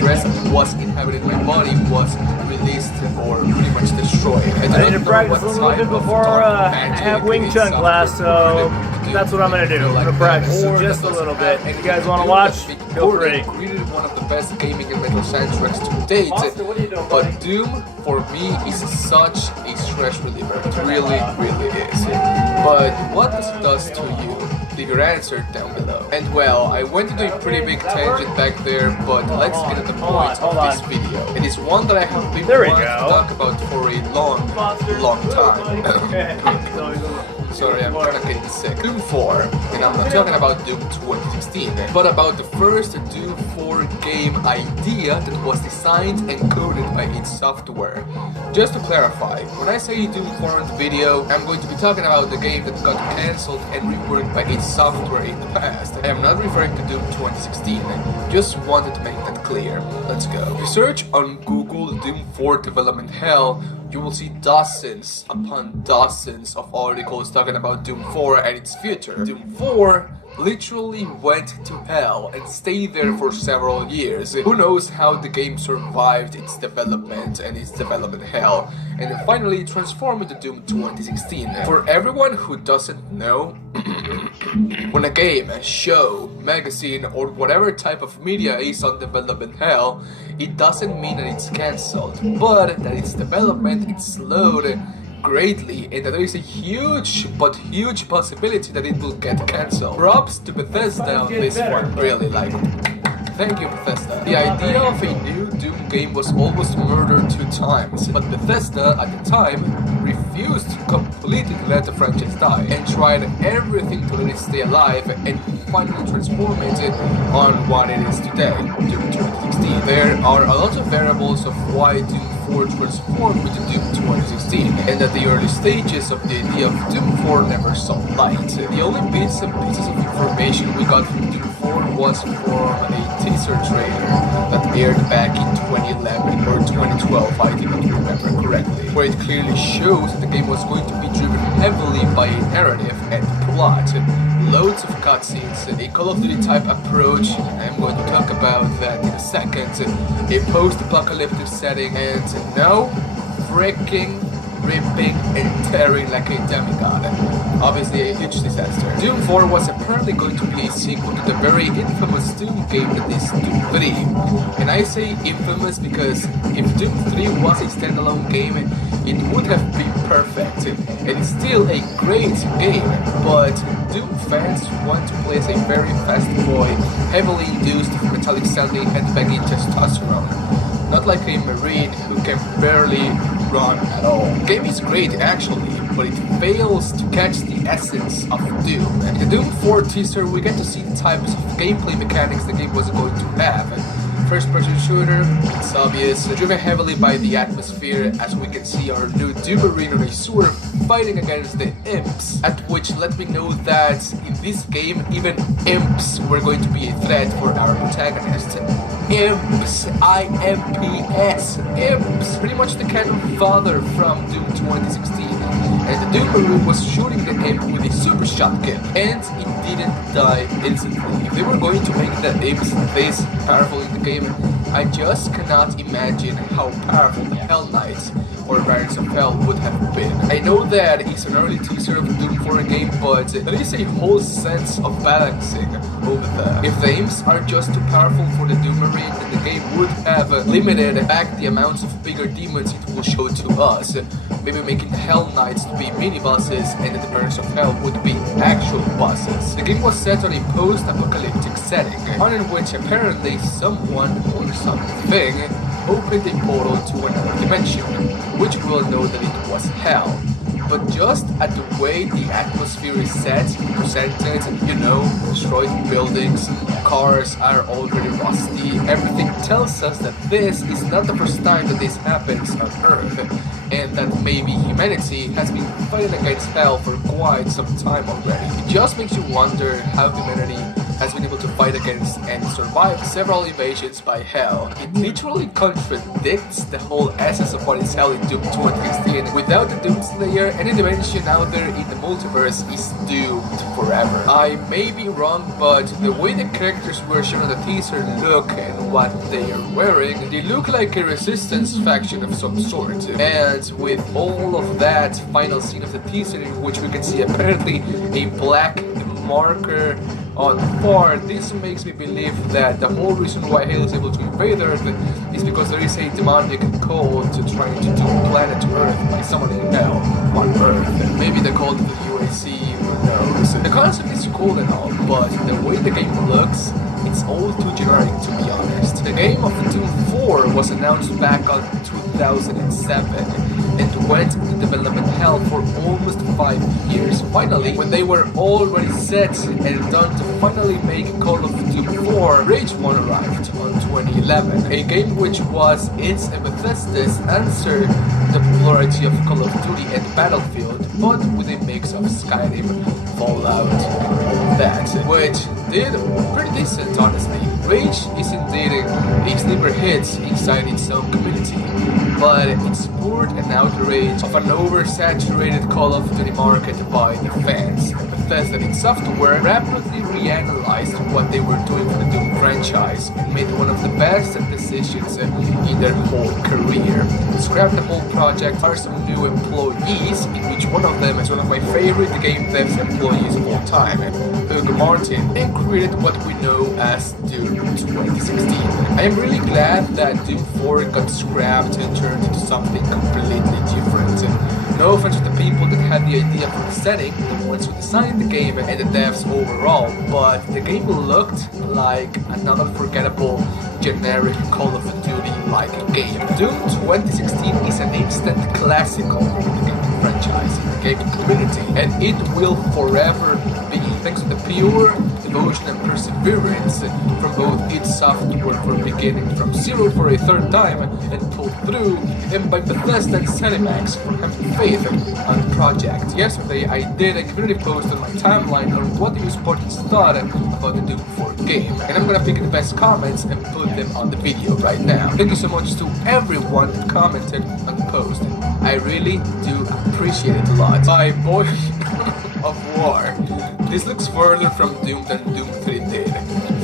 stress was inhabited my body was released or pretty much destroyed. I need to practice a little bit before I have Wing Chun class, so that's what I'm going to do. I'm going to practice just a little bit. If you guys want to watch, feel free. Really one of the best gaming and mental soundtracks to date. Monster, what are you doing, but buddy? Doom, for me, is such a stress reliever. It really is. But what this does to you, leave your answer down below. And well, I went into a pretty big tangent back there, but let's get to the point of this video. It is one that I have been wanting to talk about for a long time. Sorry, I'm kinda getting sick. Doom 4, and I'm not talking about Doom 2016, but about the first Doom 4 game idea that was designed and coded by id Software. Just to clarify, when I say Doom 4 in the video, I'm going to be talking about the game that got cancelled and reworked by id Software in the past. I am not referring to Doom 2016, just wanted to make that clear. Let's go. If you search on Google Doom 4 development hell, you will see dozens upon dozens of articles talking about Doom 4 and its future. Doom 4 literally went to hell and stayed there for several years. Who knows how the game survived its development and its development hell, and then finally transformed into Doom 2016. For everyone who doesn't know, when a game, a show, magazine, or whatever type of media is on development hell, it doesn't mean that it's cancelled, but that its development is slowed greatly, and that there is a huge possibility that it will get cancelled. Props to Bethesda on this one, really, like, thank you Bethesda. The idea of a new Doom game was almost murdered 2 times, but Bethesda at the time refused to completely let the franchise die and tried everything to let it stay alive and finally transform it on what it is today, Doom 2016. There are a lot of variables of why Doom 4 transformed into Doom 2016, and at the early stages of the idea of Doom 4 never saw light. The only bits and pieces of information we got from Doom 4 was from a teaser trailer that aired back in 2011 or 2012, I think I remember correctly, where it clearly shows that the game was going to be driven heavily by a narrative and plot. Loads of cutscenes, a Call of Duty type approach, I'm going to talk about that in a second, a post-apocalyptic setting, and no freaking ripping and tearing like a demigod. Obviously a huge disaster. Doom 4 was apparently going to be a sequel to the very infamous Doom game that is Doom 3. And I say infamous because if Doom 3 was a standalone game, it would have been perfect. And it's still a great game, but Doom fans want to play as a very fast boy, heavily induced metallic sounding headbanging testosterone. Not like a marine who can barely run at all. The game is great actually, but it fails to catch the essence of Doom. In the Doom 4 teaser, we get to see the types of gameplay mechanics the game was going to have. First-person shooter, it's obvious, driven heavily by the atmosphere, as we can see our new Doom Marine on a sewer fighting against the imps, at which let me know that in this game, even imps were going to be a threat for our protagonist. Imps, I-M-P-S, imps, pretty much the kind of father from Doom 2016. And the Doom Marine was shooting the imp with a super shotgun, and it didn't die instantly. If they were going to make the imps this powerful in the game, I just cannot imagine how powerful the Hell Knights or Variants of Hell would have been. I know that it's an early teaser of Doom 4 game, but there is a whole sense of balancing over there. If the imps are just too powerful for the Doom Marine, then the game would have limited back the amounts of bigger demons it will show to us. Maybe making the Hell Knights to be mini-bosses and the Variants of Hell would be actual bosses. The game was set on a post-apocalyptic setting, one in which apparently someone or something opened a portal to another dimension, which we will know that it was hell. But just at the way the atmosphere is set, presented, you know, destroyed buildings, cars are already rusty, everything tells us that this is not the first time that this happens on Earth, and that maybe humanity has been fighting against hell for quite some time already. It just makes you wonder how humanity has been able to fight against and survive several invasions by Hell. It literally contradicts the whole essence of what is Hell in Doom 2016. Without the Doom Slayer, any dimension out there in the multiverse is doomed forever. I may be wrong, but the way the characters were shown in the teaser look and what they are wearing, they look like a resistance faction of some sort. And with all of that final scene of the teaser in which we can see apparently a black marker on far, this makes me believe that the whole reason why Halo is able to invade Earth is because there is a demonic cult trying to do planet Earth by summoning Hell on Earth. And maybe the cult of the UAC, who knows. The concept is cool and all, but the way the game looks, it's all too generic, to be honest. The game of Doom 4 was announced back on 2007 and went into development hell for almost 5 years. Finally, when they were already set and done to finally make Call of Duty 4, Rage 1 arrived on 2011, a game which was its and Bethesda's answer to the popularity of Call of Duty and Battlefield, but with a mix of Skyrim, Fallout, and all that, which did pretty decent, honestly. Rage is indeed a sleeper hit inside its own community, but it spurred an outrage of an oversaturated Call of Duty market by the fans. Bethesda id Software rapidly reanalyzed what they were doing for the Doom franchise and made one of the best decisions in their whole career. Scrapped the whole project, hired some new employees, in which one of them is one of my favorite game devs employees of all time, Hugo Martin, and created what we know as Doom 2016. I am really glad that Doom 4 got scrapped and turned into something completely different. No offense to the people that had the idea for the setting, the ones who designed the game and the devs overall, but the game looked like another forgettable, generic Call of Duty-like game. Doom 2016 is an instant classical in the gaming franchise, in the gaming community, and it will forever be, thanks to the pure devotion and perseverance from both id Software for beginning from zero for a third time and pulled through, and by Bethesda and Cinemax for having faith on the project. Yesterday I did a community post on my timeline on what the supporters thought about the Doom 4 game, and I'm gonna pick the best comments and put them on the video right now. Thank you so much to everyone that commented on the post. I really do appreciate it a lot. My boy of War. This looks further from Doom than Doom 3 did.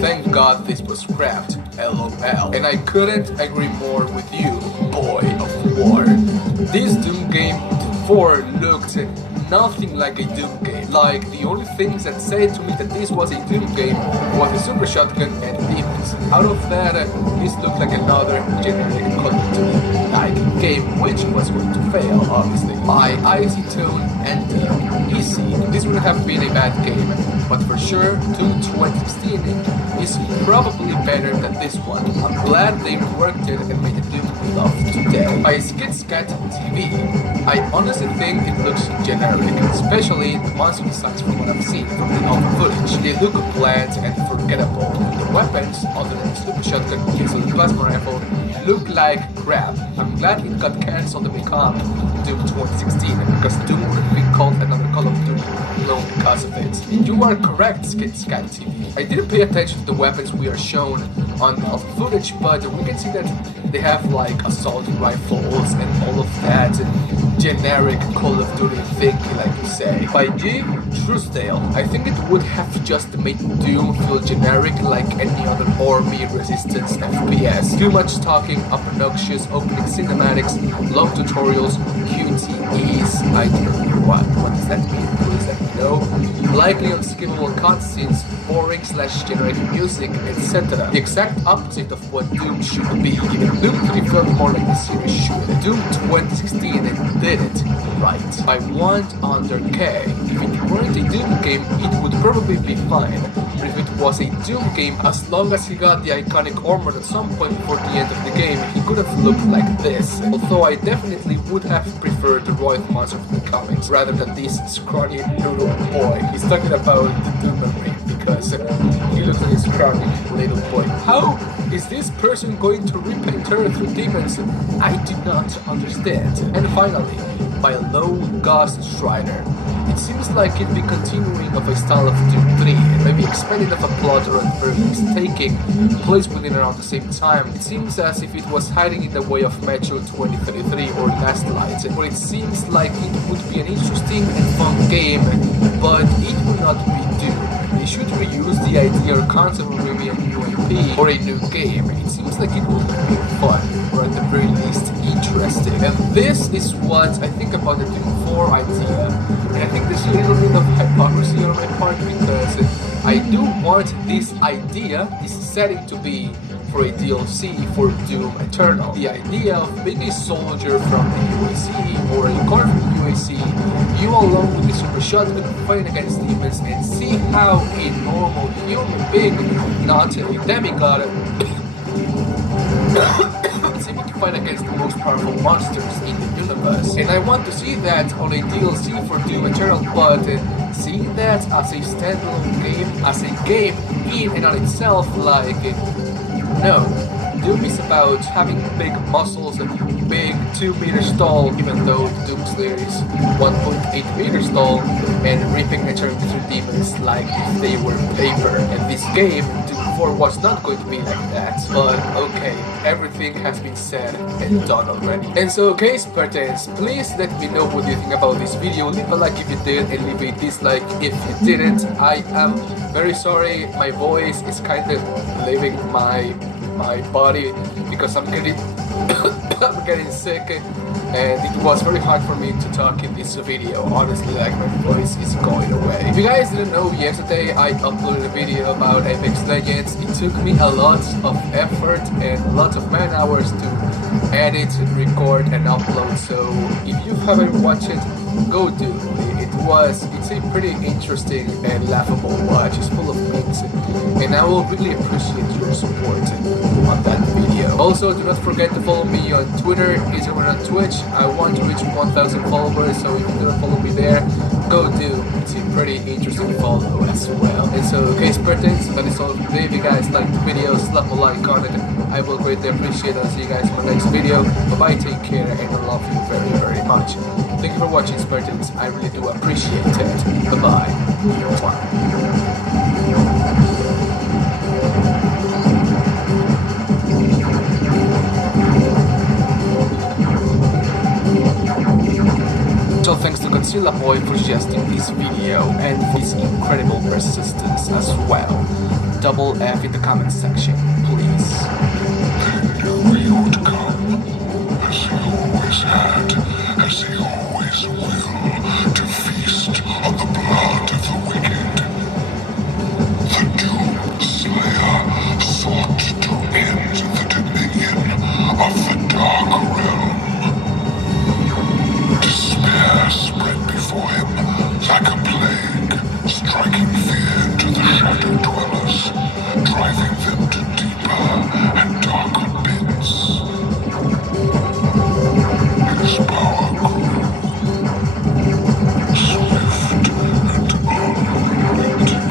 Thank God this was scrapped, LOL. And I couldn't agree more with you, boy of War. This Doom game 4 looked nothing like a Doom game. Like, the only things that said to me that this was a Doom game was the super shotgun and demons. Out of that, this looked like another generic Call of Duty-like game, which was going to fail, obviously. By icy tone and easy, this would have been a bad game, but for sure, Doom 2016 is probably better than this one. I'm glad they worked it and made the Doom we love today. By SkitScat TV, I honestly think it looks generic, especially the monster designs from what I've seen from the alpha footage. They look bland and forgettable. The weapons, other than the super shotgun, pistol, and plasma rifle, look like crap. I'm glad it got cancelled and become Doom 2016, because Doom would be called another Call of Duty clone because of it. You are correct, SkitScat TV. I didn't pay attention to the weapons we are shown on alpha footage, but we can see that they have like assault rifles and all of that generic Call of Duty thinking, like you say. By G. Truesdale, I think it would have just made Doom feel generic like any other army resistance FPS. Too much talking, obnoxious opening cinematics, long tutorials, QTEs, I don't know what does that mean, please let me know. Likely unskippable cutscenes, boring / generic music, etc. The exact opposite of what Doom should be. Even Doom 3 felt more like the series should. Doom 2016 did it right. I want under K. If it weren't a Doom game, it would probably be fine. But if it was a Doom game, as long as he got the iconic armor at some point before the end of the game, he could have looked like this. Although I definitely would have preferred the Royal monster from the comics, rather than this scrawny little boy. He's talking about the Doom memory, because he looks like he's crowding little boy. How is this person going to rip and tear through demons? I do not understand. And finally, by Low Ghost Strider. It seems like it'd be continuing of a style of Doom 3, and maybe expanded of a plot or at very least taking place within around the same time. It seems as if it was hiding in the way of Metro 2033 or Last Light, where it seems like it would be an interesting and fun game, but it would not be Doom. They should reuse the idea or concept of maybe a new IP or a new game. It seems like it would be fun, or at the very least interesting. And this is what I think about the Doom 4 idea. And I think there's a little bit of hypocrisy on my part, because I do want this idea, this setting to be for a DLC for Doom Eternal. The idea of being a soldier from the UAC or a guard from the UAC, you along with the super shotgun fighting against demons and see how a normal human being, not a demigod, is able to fight against the most powerful monsters in the universe. And I want to see that on a DLC for Doom Eternal, but seeing that as a standalone game, as a game in and on itself, like, no. Doom is about having big muscles, big 2 meters tall, even though Doom Slayer is 1.8 meters tall, and ripping and tearing through demons like if they were paper. And this game, Doom 4, was not going to be like that. But okay, everything has been said and done already. And so, okay, Spartans, please let me know what you think about this video. Leave a like if you did, and leave a dislike if you didn't. I am very sorry, my voice is kind of leaving my body because I'm getting I'm getting sick, and it was very hard for me to talk in this video. Honestly, like, my voice is going away. If you guys didn't know, yesterday I uploaded a video about Apex Legends. It took me a lot of effort and a lot of man hours to edit, record, and upload. So if you haven't watched it, go do it. It's a pretty interesting and laughable watch. It's full of memes, and I will really appreciate your support on that video. Also, do not forget to follow me on Twitter, Instagram, and Twitch. I want to reach 1,000 followers, so if you do not follow me there, go do. It's a pretty interesting follow as well. And so, okay, Spartans, that is all for today. If you guys like the video, slap a like on it. I will greatly appreciate it. I'll see you guys in my next video. Bye-bye, take care, and I love you very, very much. Thank you for watching, Spartans. I really do appreciate it. Bye-bye. So thanks to Godzilla Boy for suggesting this video and for his incredible persistence as well. Double F in the comment section, please. They knew you would come, as he always had, as he always will, to feast on the blood of the wicked. The Doom Slayer sought to end the dominion of the Dark Realm. Despair spread before him like a plague, striking fear into the Shadow Dwellers, driving them to deeper and darker pits. His power grew, swift and unlimited.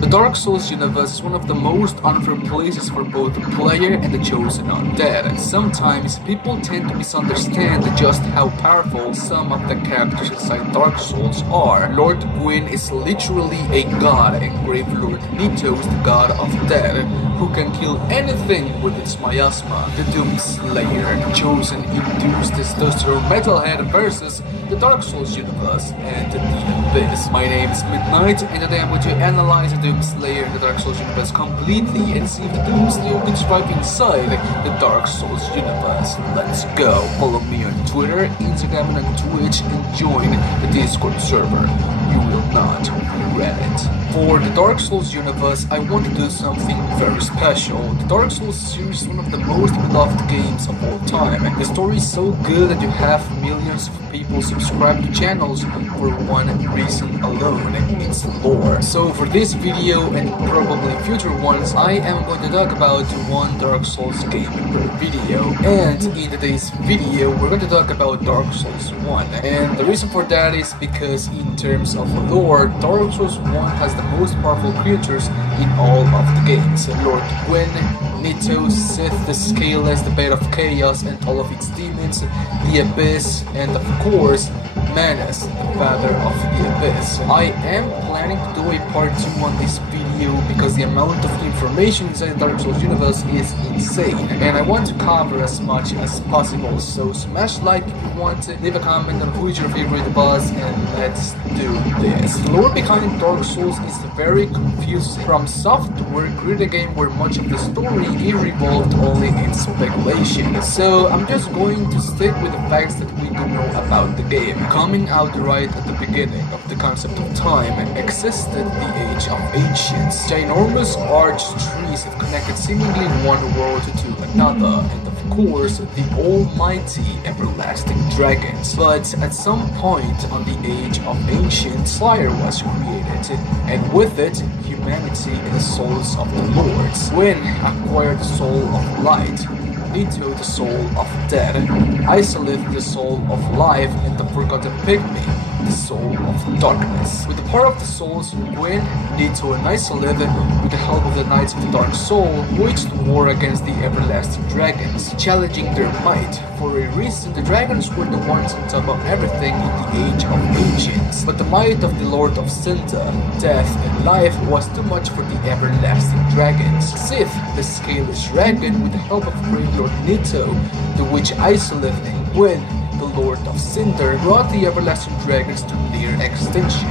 The Dark Souls universe is one of the most unfair places for both the player and the chosen undead. Sometimes people tend to misunderstand just how powerful some of the characters inside Dark Souls are. Lord Gwyn is literally a god, and Grave Lord Nito is the god of death, who can kill anything with its miasma. The Doom Slayer, chosen induced testosterone metalhead versus the Dark Souls universe and the Abyss. My name is Midnight, and today I'm going to analyze the Doom Slayer and the Dark Souls universe completely and see if the Doom Slayer can survive inside the Dark Souls universe. Let's go. Follow me on Twitter, Instagram, and on Twitch, and join the Discord server. You will not regret it. For the Dark Souls universe, I want to do something very special. The Dark Souls series is one of the most beloved games of all time. The story is so good that you have millions of people subscribe to channels for one reason alone. It's lore. So for this video and probably future ones, I am going to talk about one Dark Souls game per video. And in today's video, we're going to talk about Dark Souls 1. And the reason for that is because in terms of lore, Dark Souls 1 has the most powerful creatures in all of the games. Lord Gwyn, Nito, Sith, the Scaleless, the Bait of Chaos and all of its demons, the Abyss, and of course, Manus, the Father of the Abyss. I am planning to do a part 2 on this video because the amount of information inside the Dark Souls universe is insane, and I want to cover as much as possible. So smash like if you want, leave a comment on who is your favorite boss, and let's do this. The lore behind Dark Souls is very confusing. From Software created a game where much of the story is revolved only in speculation. So I'm just going to stick with the facts that we do know about the game. Coming out right at the beginning of the concept of time existed the Age of Ancients. Ginormous arch trees that connected seemingly one world to another, and of course the almighty everlasting dragons. But at some point on the Age of Ancients, fire was created, and with it, humanity and the souls of the lords. Gwyn acquired the soul of light, Nito the soul of death, Isolith the soul of life, and the forgotten pygmy, the soul of darkness. With the power of the souls, Gwyn, Nito, and Isolith, with the help of the Knights of the Dark Soul, waged war against the everlasting dragons, challenging their might. For a reason, the dragons were the ones on top of everything in the Age of Ancients. But the might of the Lord of Sinta, death, and life was too much for the everlasting dragons. Sith, the Scaleless dragon, with the help of Great Lord Nito, the witch Isolith, and Gwyn, the Lord of Cinder, brought the everlasting dragons to near extinction.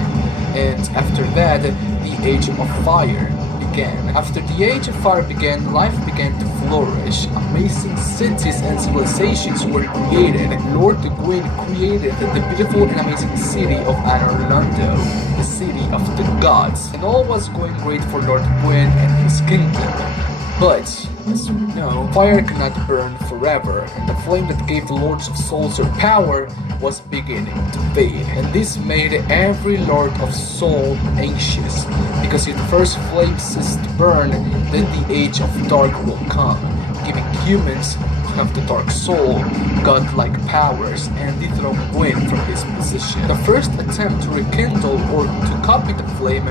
And after that, the Age of Fire began. After the Age of Fire began, life began to flourish. Amazing cities and civilizations were created. Lord Gwyn created the beautiful and amazing city of Anor Londo, the city of the gods. And all was going great for Lord Gwyn and his kingdom. But, as we know, fire cannot burn forever, and the flame that gave the Lords of Souls their power was beginning to fade. And this made every Lord of Soul anxious, because if the first flame ceases to burn, then the Age of Dark will come, giving humans who have the Dark Soul godlike powers and dethrone Gwyn from his position. The first attempt to rekindle or to copy the flame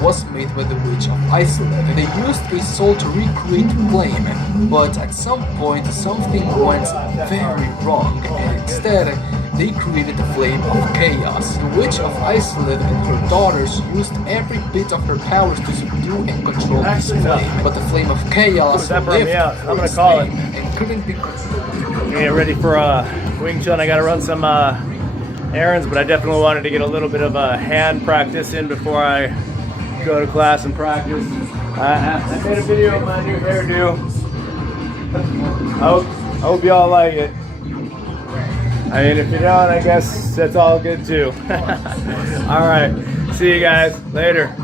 was made by the witch of Isolith. They used a soul to recreate flame, but at some point something went very wrong, and instead they created the Flame of Chaos. The witch of Isolith and her daughters used every bit of her powers to subdue and control this flame, but the Flame of Chaos lived I'm gonna call it and couldn't be controlled. Get ready for Wing Chun. I gotta run some errands, but I definitely wanted to get a little bit of hand practice in before I go to class and practice. I made a video of my new hairdo. I hope y'all like it. I mean, if you don't, I guess that's all good too. Alright, see you guys later.